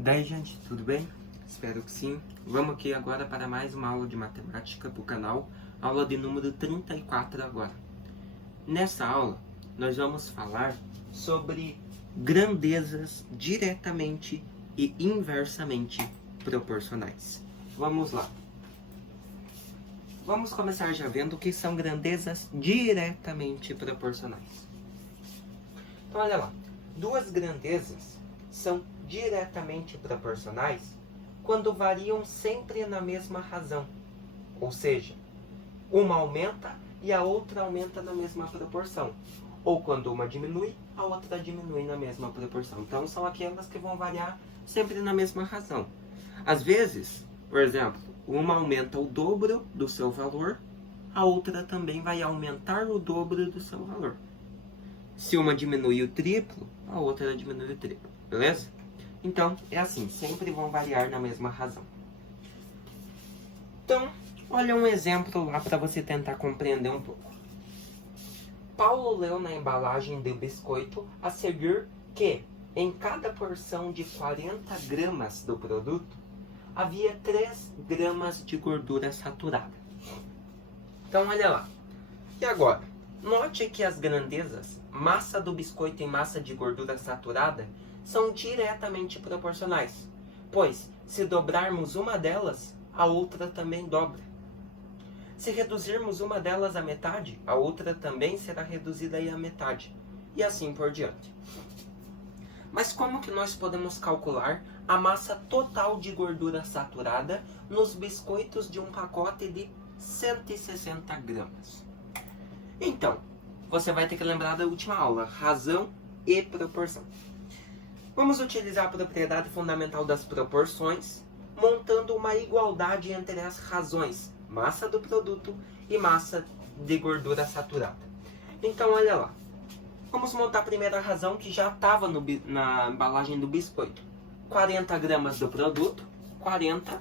Daí, gente, tudo bem? Espero que sim. Vamos aqui agora para mais uma aula de matemática para o canal, aula de número 34 agora. Nessa aula, nós vamos falar sobre grandezas diretamente e inversamente proporcionais. Vamos lá. Vamos começar já vendo o que são grandezas diretamente proporcionais. Então, olha lá. Duas grandezas são diretamente proporcionais quando variam sempre na mesma razão. Ou seja, uma aumenta e a outra aumenta na mesma proporção. Ou quando uma diminui, a outra diminui na mesma proporção. Então, são aquelas que vão variar sempre na mesma razão. Às vezes, por exemplo, uma aumenta o dobro do seu valor, a outra também vai aumentar o dobro do seu valor. Se uma diminui o triplo, a outra diminui o triplo, beleza? Então, é assim, sempre vão variar na mesma razão. Então, olha um exemplo lá para você tentar compreender um pouco. Paulo leu na embalagem do biscoito a seguir que, em cada porção de 40 gramas do produto, havia 3 gramas de gordura saturada. Então, olha lá. E agora? Note que as grandezas, massa do biscoito e massa de gordura saturada, são diretamente proporcionais, pois, se dobrarmos uma delas, a outra também dobra. Se reduzirmos uma delas à metade, a outra também será reduzida à metade, e assim por diante. Mas como que nós podemos calcular a massa total de gordura saturada nos biscoitos de um pacote de 160 gramas? Então, você vai ter que lembrar da última aula, razão e proporção. Vamos utilizar a propriedade fundamental das proporções, montando uma igualdade entre as razões, massa do produto e massa de gordura saturada. Então, olha lá. Vamos montar a primeira razão que já estava na embalagem do biscoito. 40 gramas do produto, 40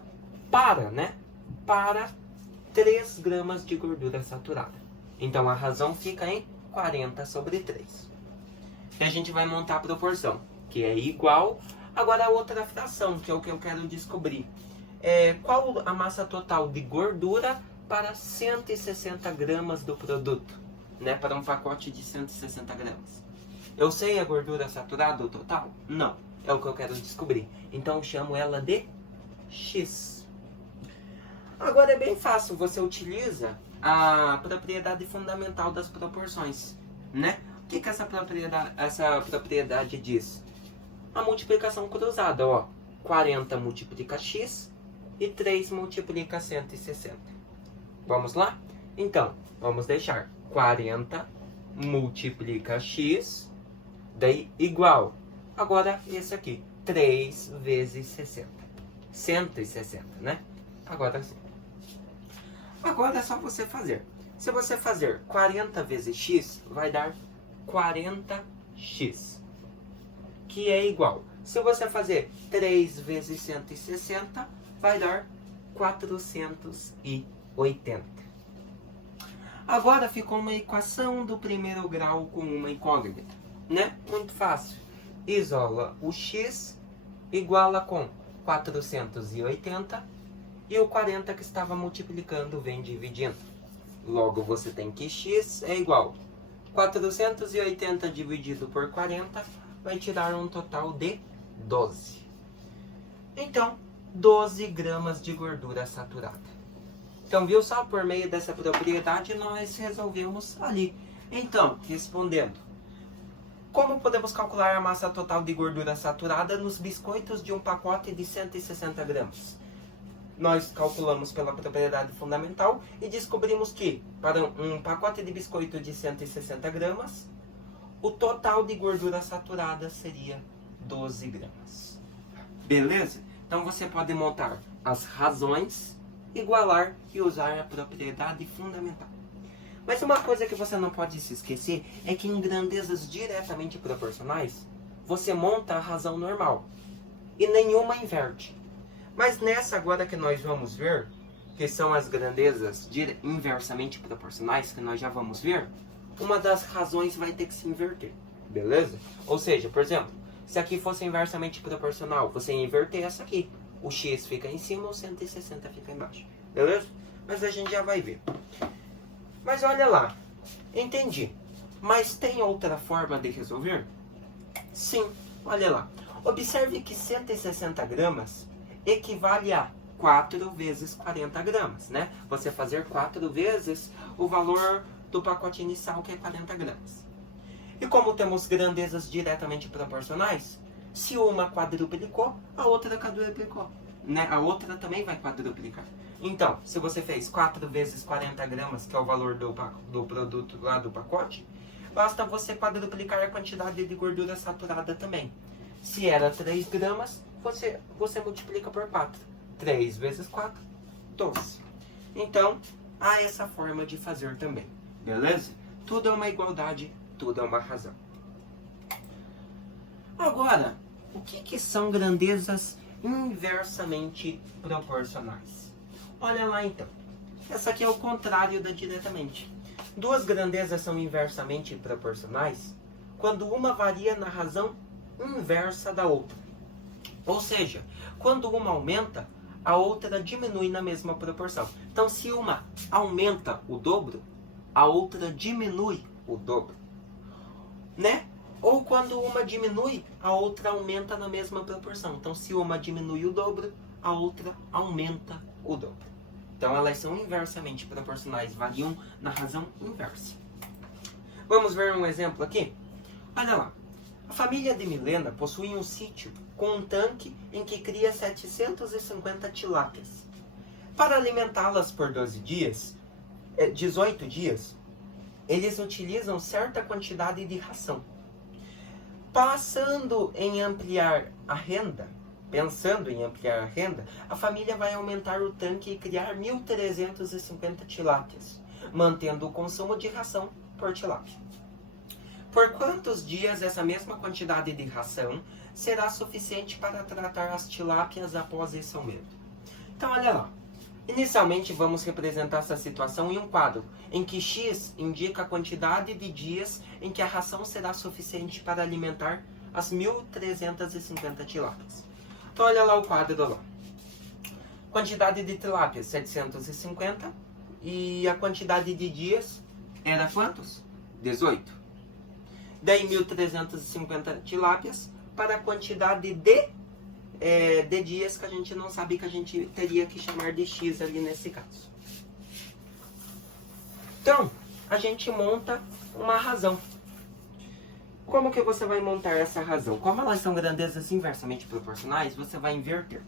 para 3 gramas de gordura saturada. Então, a razão fica em 40 sobre 3. E a gente vai montar a proporção, que é igual. Agora, a outra fração, que é o que eu quero descobrir. Qual a massa total de gordura para 160 gramas do produto? Né, para um pacote de 160 gramas. Eu sei a gordura saturada, o total? Não. É o que eu quero descobrir. Então, eu chamo ela de X. Agora, é bem fácil. Você utiliza a propriedade fundamental das proporções, né? O que essa propriedade diz? A multiplicação cruzada, ó. 40 multiplica x e 3 multiplica 160. Vamos lá? Então, vamos deixar 40 multiplica x, daí igual. Agora, esse aqui, 3 vezes 60. 160, né? Agora sim. Agora é só você fazer. Se você fazer 40 vezes x, vai dar 40x. Que é igual. Se você fazer 3 vezes 160, vai dar 480. Agora ficou uma equação do primeiro grau com uma incógnita, né? Muito fácil. Isola o x, iguala com 480, e o 40 que estava multiplicando vem dividindo. Logo, você tem que x é igual. 480 dividido por 40 vai tirar um total de 12. Então, 12 gramas de gordura saturada. Então, viu só? Por meio dessa propriedade, nós resolvemos ali. Então, respondendo. Como podemos calcular a massa total de gordura saturada nos biscoitos de um pacote de 160 gramas? Nós calculamos pela propriedade fundamental e descobrimos que, para um pacote de biscoito de 160 gramas, o total de gordura saturada seria 12 gramas. Beleza? Então, você pode montar as razões, igualar e usar a propriedade fundamental. Mas uma coisa que você não pode se esquecer é que em grandezas diretamente proporcionais, você monta a razão normal e nenhuma inverte. Mas nessa agora que nós vamos ver, que são as grandezas inversamente proporcionais, que nós já vamos ver, uma das razões vai ter que se inverter, beleza? Ou seja, por exemplo, Se aqui fosse inversamente proporcional, você ia inverter essa aqui. O x fica em cima, o 160 fica embaixo. Beleza? Mas a gente já vai ver. Mas olha lá. Entendi. Mas tem outra forma de resolver? Sim. Olha lá. Observe que 160 gramas equivale a 4 vezes 40 gramas, né? Você fazer 4 vezes o valor do pacote inicial, que é 40 gramas. E como temos grandezas diretamente proporcionais, se uma quadruplicou, a outra quadruplicou, né? A outra também vai quadruplicar. Então, se você fez 4 vezes 40 gramas, que é o valor do produto lá do pacote, basta você quadruplicar a quantidade de gordura saturada também. Se era 3 gramas, você multiplica por 4. 3 vezes 4, 12. Então, há essa forma de fazer também. Beleza? Tudo é uma igualdade, tudo é uma razão. Agora, o que são grandezas inversamente proporcionais? Olha lá então. Essa aqui é o contrário da diretamente. Duas grandezas são inversamente proporcionais quando uma varia na razão inversa da outra. Ou seja, quando uma aumenta, a outra diminui na mesma proporção. Então, se uma aumenta o dobro, a outra diminui o dobro, né? Ou quando uma diminui, a outra aumenta na mesma proporção. Então, se uma diminui o dobro, a outra aumenta o dobro. Então, elas são inversamente proporcionais, variam na razão inversa. Vamos ver um exemplo aqui? Olha lá. A família de Milena possui um sítio com um tanque em que cria 750 tilápias. Para alimentá-las por 18 dias, eles utilizam certa quantidade de ração. Pensando em ampliar a renda, a família vai aumentar o tanque e criar 1.350 tilápias, mantendo o consumo de ração por tilápia. Por quantos dias essa mesma quantidade de ração será suficiente para tratar as tilápias após esse aumento? Então, olha lá. Inicialmente, vamos representar essa situação em um quadro, em que x indica a quantidade de dias em que a ração será suficiente para alimentar as 1.350 tilápias. Então, olha lá o quadro lá. Quantidade de tilápias, 750. E a quantidade de dias era quantos? 18. Daí 1.350 tilápias para a quantidade de dias que a gente não sabe, que a gente teria que chamar de x ali nesse caso. Então, a gente monta uma razão. Como que você vai montar essa razão? Como elas são grandezas inversamente proporcionais, você vai inverter.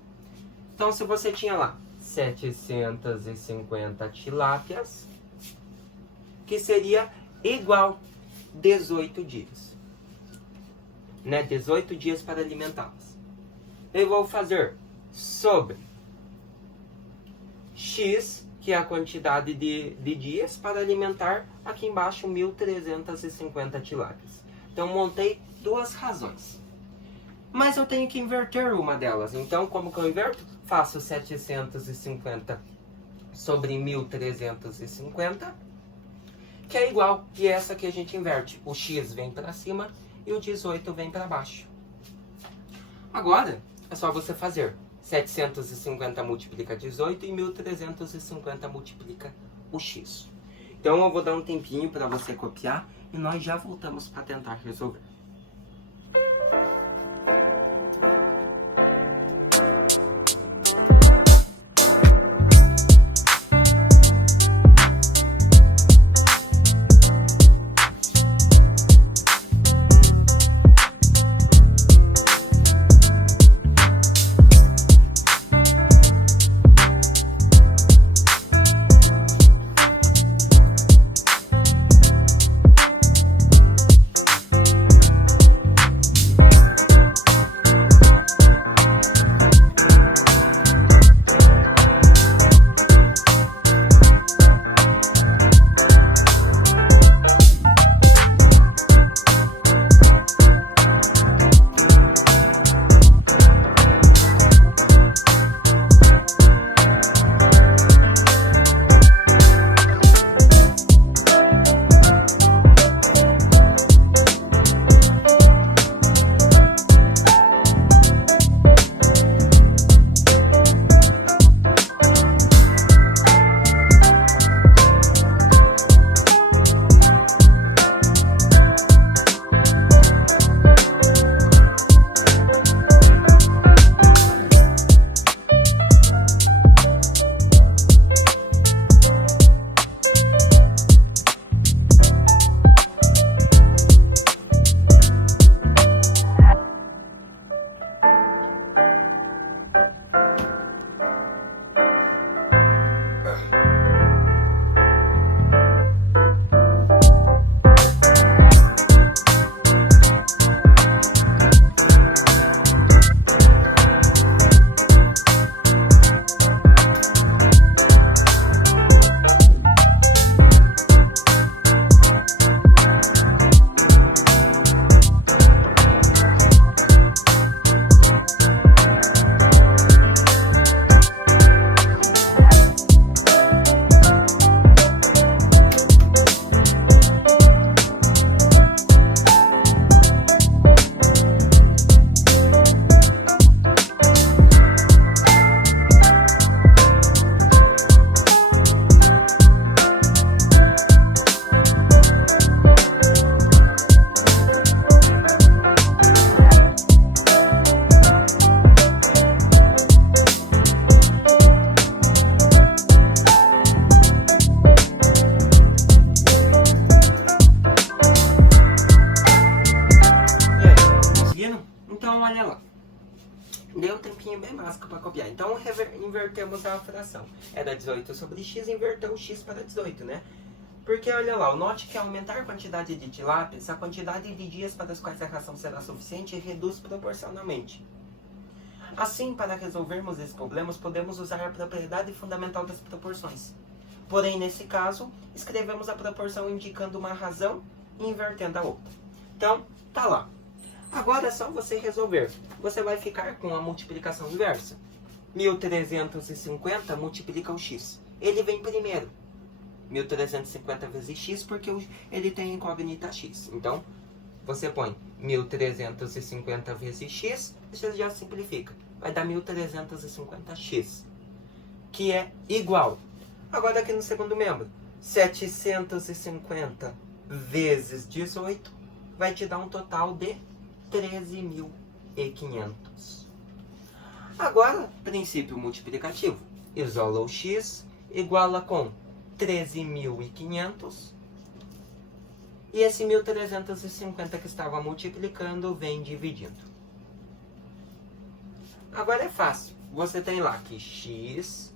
Então, se você tinha lá 750 tilápias, que seria igual 18 dias. Né? 18 dias para alimentá-las. Eu vou fazer sobre x, que é a quantidade de dias para alimentar aqui embaixo 1.350 tilápias. Então, montei duas razões. Mas eu tenho que inverter uma delas. Então, como que eu inverto? Faço 750 sobre 1.350, que é igual. E essa aqui a gente inverte. O x vem para cima e o 18 vem para baixo. Agora, é só você fazer 750 multiplica 18 e 1.350 multiplica o x. Então eu vou dar um tempinho para você copiar e nós já voltamos para tentar resolver. deu um tempinho bem básico para copiar. Então, invertemos a fração. Era 18 sobre x, inverteu o x para 18, né? Porque, olha lá, note que ao aumentar a quantidade de tilápias, a quantidade de dias para os quais a ração será suficiente reduz proporcionalmente. Assim, para resolvermos esses problemas, podemos usar a propriedade fundamental das proporções. Porém, nesse caso, escrevemos a proporção indicando uma razão e invertendo a outra. Então, tá lá. Agora é só você resolver. Você vai ficar com a multiplicação inversa. 1350 multiplica o x. Ele vem primeiro. 1350 vezes x porque ele tem incógnita x. Então, você põe 1350 vezes x, você já simplifica. Vai dar 1350x, que é igual. Agora aqui no segundo membro, 750 vezes 18 vai te dar um total de 13.500. Agora, princípio multiplicativo. Isola o x, iguala com 13.500. E esse 1350 que estava multiplicando vem dividindo. Agora é fácil. Você tem lá que x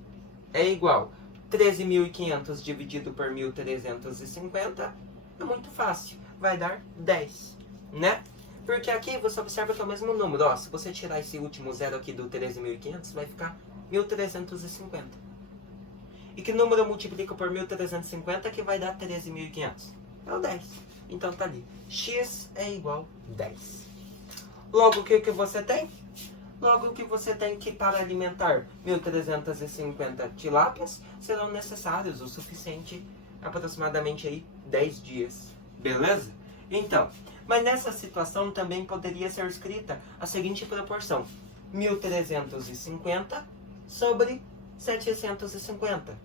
é igual a 13.500 dividido por 1.350. É muito fácil. Vai dar 10, né? Porque aqui você observa que é o mesmo número. Ó, se você tirar esse último zero aqui do 13.500, vai ficar 1.350. E que número eu multiplico por 1.350 que vai dar 13.500? É o 10. Então tá ali. X é igual a 10. Logo, o que você tem? Logo que você tem que, para alimentar 1.350 tilápias, serão necessários o suficiente, aproximadamente aí 10 dias. Beleza? Então, mas nessa situação também poderia ser escrita a seguinte proporção. 1.350 sobre 750.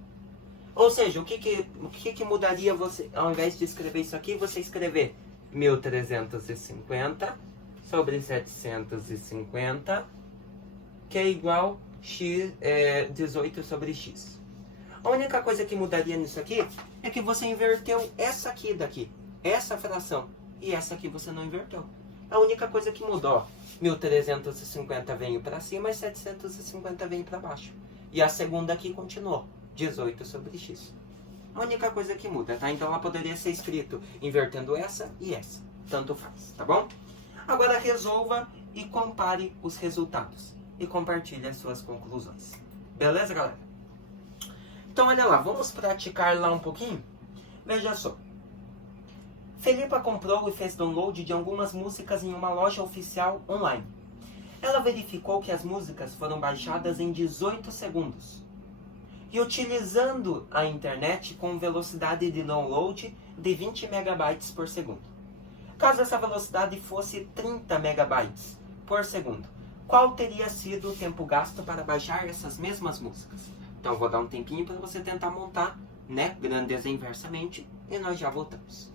Ou seja, o que mudaria você, ao invés de escrever isso aqui, você escrever 1.350 sobre 750, que é igual x, 18 sobre x. A única coisa que mudaria nisso aqui é que você inverteu essa aqui daqui, essa fração, e essa aqui você não inverteu. A única coisa que mudou, 1.350 veio para cima e 750 veio para baixo. E a segunda aqui continuou, 18 sobre x. A única coisa que muda, tá? Então ela poderia ser escrito invertendo essa e essa. Tanto faz, tá bom? Agora resolva e compare os resultados. E compartilhe as suas conclusões. Beleza, galera? Então, olha lá, vamos praticar lá um pouquinho? Veja só. Felipa comprou e fez download de algumas músicas em uma loja oficial online. Ela verificou que as músicas foram baixadas em 18 segundos. E utilizando a internet com velocidade de download de 20 megabytes por segundo. Caso essa velocidade fosse 30 megabytes por segundo, qual teria sido o tempo gasto para baixar essas mesmas músicas? Então vou dar um tempinho para você tentar montar, né, grandeza inversamente, e nós já voltamos.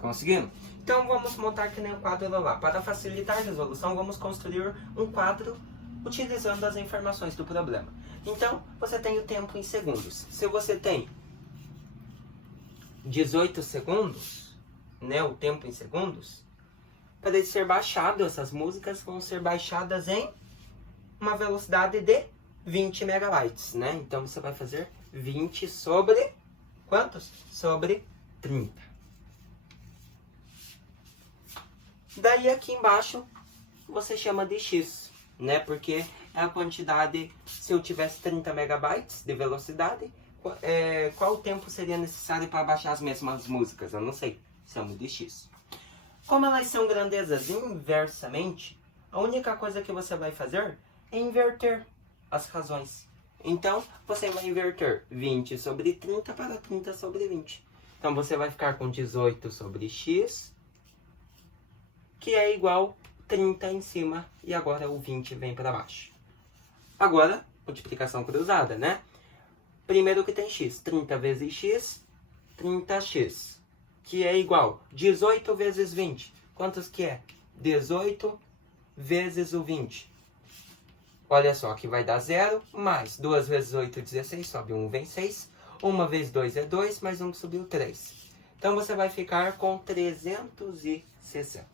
Conseguindo? Então vamos montar que nem o quadro lá. Para facilitar a resolução, vamos construir um quadro utilizando as informações do problema. Então, você tem o tempo em segundos. Se você tem 18 segundos, né, o tempo em segundos, para ele ser baixado, essas músicas vão ser baixadas em uma velocidade de 20 megabytes, né? Então você vai fazer 20 sobre quantos? Sobre 30. Daí aqui embaixo você chama de X, né? Porque é a quantidade, se eu tivesse 30 megabytes de velocidade, qual tempo seria necessário para baixar as mesmas músicas? Eu não sei, chamo de X. Como elas são grandezas inversamente, a única coisa que você vai fazer é inverter as razões. Então, você vai inverter 20 sobre 30 para 30 sobre 20. Então, você vai ficar com 18 sobre x, que é igual 30 em cima, e agora o 20 vem para baixo. Agora, multiplicação cruzada, né? Primeiro que tem x, 30 vezes x, 30x, que é igual 18 vezes 20. Quantos que é? 18 vezes o 20. Olha só, que vai dar 0, mais 2 vezes 8, 16, sobe 1, vem 6. 1 vezes 2 é 2, mais 1 que subiu 3. Então você vai ficar com 360.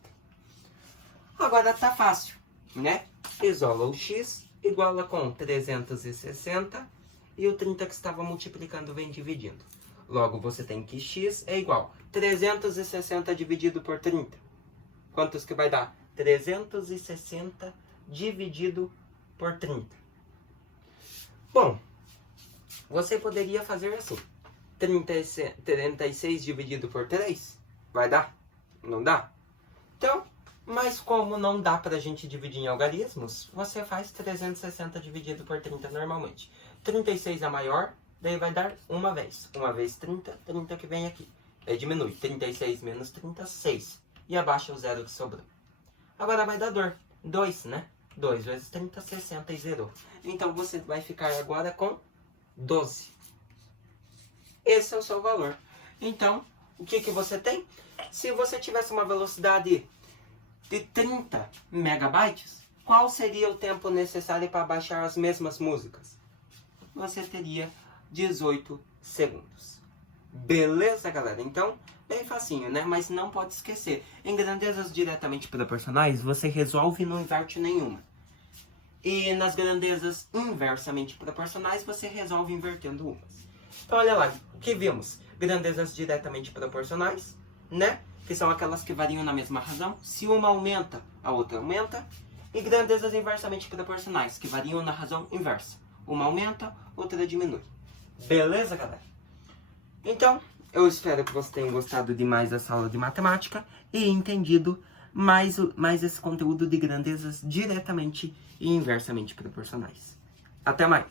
Agora tá fácil, né? Isola o x, iguala com 360, e o 30 que estava multiplicando vem dividindo. Logo, você tem que x é igual a 360 dividido por 30. Quantos que vai dar? 360 dividido por 30. Bom, você poderia fazer assim. 36 dividido por 3, vai dar? Não dá? Então, mas como não dá pra gente dividir em algarismos, você faz 360 dividido por 30 normalmente. 36 é maior, daí vai dar uma vez. Uma vez 30, 30 que vem aqui. Aí diminui. 36 menos 30, 6. E abaixa o zero que sobrou. Agora vai dar 2, né? 2 vezes 30, 60 e zerou. Então você vai ficar agora com 12. Esse é o seu valor. Então, o que você tem? Se você tivesse uma velocidade de 30 megabytes, qual seria o tempo necessário para baixar as mesmas músicas? Você teria 18 segundos. Beleza, galera? Então, bem facinho, né? Mas não pode esquecer. Em grandezas diretamente proporcionais, você resolve e não inverte nenhuma. E nas grandezas inversamente proporcionais, você resolve invertendo umas. Então, olha lá, o que vimos? Grandezas diretamente proporcionais, né? Que são aquelas que variam na mesma razão. Se uma aumenta, a outra aumenta. E grandezas inversamente proporcionais, que variam na razão inversa. Uma aumenta, outra diminui. Beleza, galera? Então, eu espero que vocês tenham gostado demais dessa aula de matemática e entendido mais esse conteúdo de grandezas diretamente e inversamente proporcionais. Até mais!